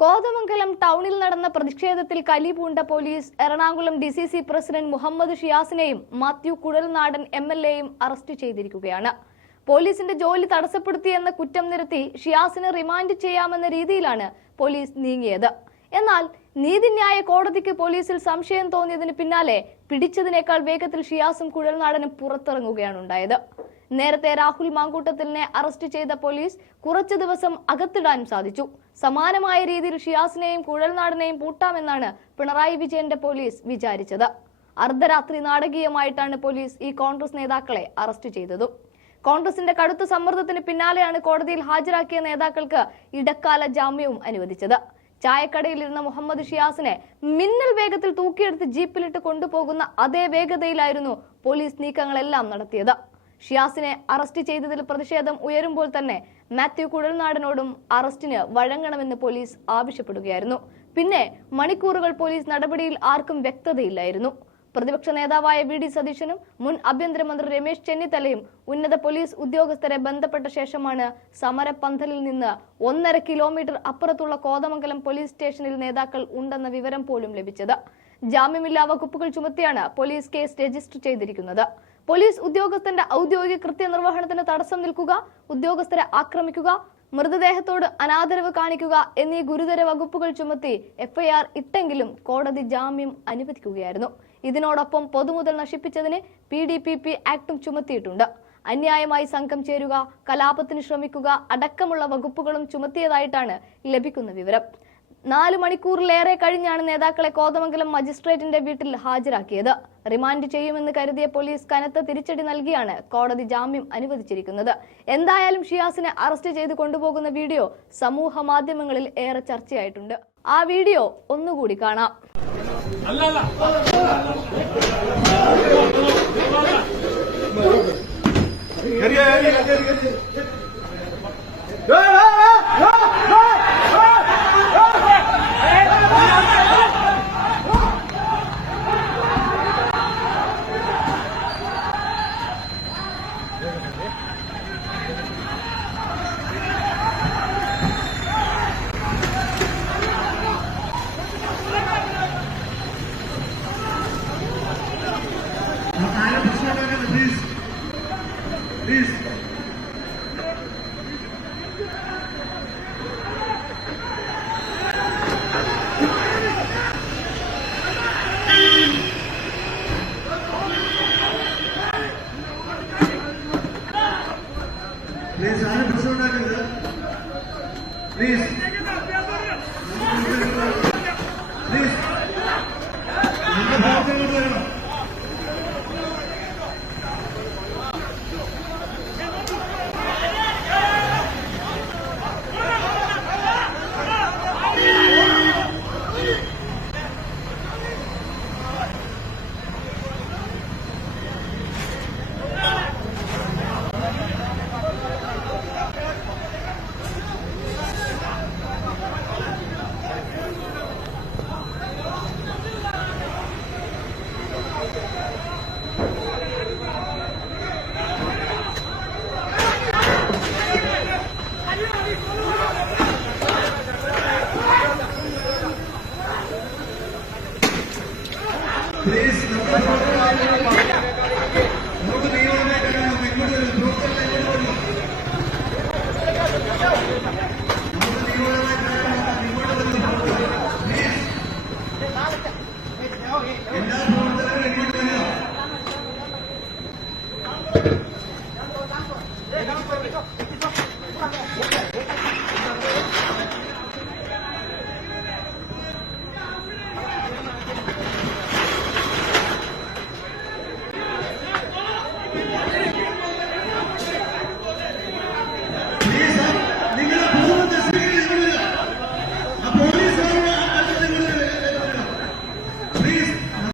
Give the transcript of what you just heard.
കോതമംഗലം ടൗണിൽ നടന്ന പ്രതിഷേധത്തിൽ കലിപൂണ്ട police Ernakulam DCC president Muhammad ഷിയാസിനെയും മാത്യു കുഴൽനാടൻ MLAയും അറസ്റ്റ് ചെയ്തിരിക്കുകയാണ്. പോലീസിന്റെ ജോലി തടസ്സപ്പെടുത്തിയെന്ന കുറ്റം നിരത്തി ഷിയാസിനെ റിമാൻഡ് ചെയ്യാമെന്ന രീതിയിലാണ് പോലീസ് നീങ്ങിയത്. എന്നാൽ നീതിന്യായ കോടതിക്ക് പോലീസിൽ സംശയം തോന്നിയതിന് പിന്നാലെ പിടിച്ചതിനേക്കാൾ വേഗത്തിൽ ഷിയാസും കുഴൽനാടനും പുറത്തിറങ്ങുകയാണ് ഉണ്ടായത്. നേരത്തെ രാഹുൽ മാങ്കൂട്ടത്തിലിനെ അറസ്റ്റ് ചെയ്ത പോലീസ് കുറച്ചു ദിവസം അകത്തിടാനും സാധിച്ചു. സമാനമായ രീതിയിൽ ഷിയാസിനെയും കുഴൽനാടനെയും പൂട്ടാമെന്നാണ് പിണറായി വിജയന്റെ പോലീസ് വിചാരിച്ചത്. അർദ്ധരാത്രി നാടകീയമായിട്ടാണ് പോലീസ് ഈ കോൺഗ്രസ് നേതാക്കളെ അറസ്റ്റ് ചെയ്തത്. കോൺഗ്രസിന്റെ കടുത്ത സമ്മർദ്ദത്തിന് പിന്നാലെയാണ് കോടതിയിൽ ഹാജരാക്കിയ നേതാക്കൾക്ക് ഇടക്കാല ജാമ്യവും അനുവദിച്ചത്. ചായക്കടയിലിരുന്ന മുഹമ്മദ് ഷിയാസിനെ മിന്നൽ വേഗത്തിൽ തൂക്കിയെടുത്ത് ജീപ്പിലിട്ട് കൊണ്ടുപോകുന്ന അതേ വേഗതയിലായിരുന്നു പോലീസ് നീക്കങ്ങളെല്ലാം നടത്തിയത്. ഷിയാസിനെ അറസ്റ്റ് ചെയ്തതിൽ പ്രതിഷേധം ഉയരുമ്പോൾ തന്നെ മാത്യു കുഴൽനാടനോടും അറസ്റ്റിന് വഴങ്ങണമെന്ന് പോലീസ് ആവശ്യപ്പെടുകയായിരുന്നു. പിന്നെ മണിക്കൂറുകൾ പോലീസ് നടപടിയിൽ ആർക്കും വ്യക്തതയില്ലായിരുന്നു. പ്രതിപക്ഷ നേതാവായ VD സതീശനും മുൻ ആഭ്യന്തരമന്ത്രി രമേശ് ചെന്നിത്തലയും ഉന്നത പോലീസ് ഉദ്യോഗസ്ഥരെ ബന്ധപ്പെട്ട ശേഷമാണ് സമരപന്തലിൽ നിന്ന് 1.5 കിലോമീറ്റർ അപ്പുറത്തുള്ള കോതമംഗലം പോലീസ് സ്റ്റേഷനിൽ നേതാക്കൾ ഉണ്ടെന്ന വിവരം പോലും ലഭിച്ചത്. ജാമ്യമില്ലാ വകുപ്പുകൾ ചുമത്തിയാണ് പോലീസ് കേസ് രജിസ്റ്റർ ചെയ്തിരിക്കുന്നത്. പോലീസ് ഉദ്യോഗസ്ഥന്റെ ഔദ്യോഗിക കൃത്യനിർവഹണത്തിന് തടസ്സം നിൽക്കുക, ഉദ്യോഗസ്ഥരെ ആക്രമിക്കുക, മൃതദേഹത്തോട് അനാദരവ് കാണിക്കുക എന്നീ ഗുരുതര വകുപ്പുകൾ ചുമത്തി FIR ഇട്ടെങ്കിലും കോടതി ജാമ്യം അനുവദിക്കുകയായിരുന്നു. ഇതിനോടൊപ്പം പൊതുമുതൽ നശിപ്പിച്ചതിന് PDPP ആക്ടും ചുമത്തിയിട്ടുണ്ട്. അന്യായമായി സംഘം ചേരുക, കലാപത്തിന് ശ്രമിക്കുക അടക്കമുള്ള വകുപ്പുകളും ചുമത്തിയതായിട്ടാണ് ലഭിക്കുന്ന വിവരം. 4 മണിക്കൂറിലേറെ കഴിഞ്ഞാണ് നേതാക്കളെ കോതമംഗലം മജിസ്ട്രേറ്റിന്റെ വീട്ടിൽ ഹാജരാക്കിയത്. റിമാൻഡ് ചെയ്യുമെന്ന് കരുതിയ പോലീസ് കനത്ത തിരിച്ചടി നൽകിയാണ് കോടതി ജാമ്യം അനുവദിച്ചിരിക്കുന്നത്. എന്തായാലും ഷിയാസിനെ അറസ്റ്റ് ചെയ്ത് കൊണ്ടുപോകുന്ന വീഡിയോ സമൂഹ മാധ്യമങ്ങളിൽ ഏറെ ചർച്ചയായിട്ടുണ്ട്. ആ വീഡിയോ ഒന്നുകൂടി കാണാം. Please. Please, I am so Please. Please.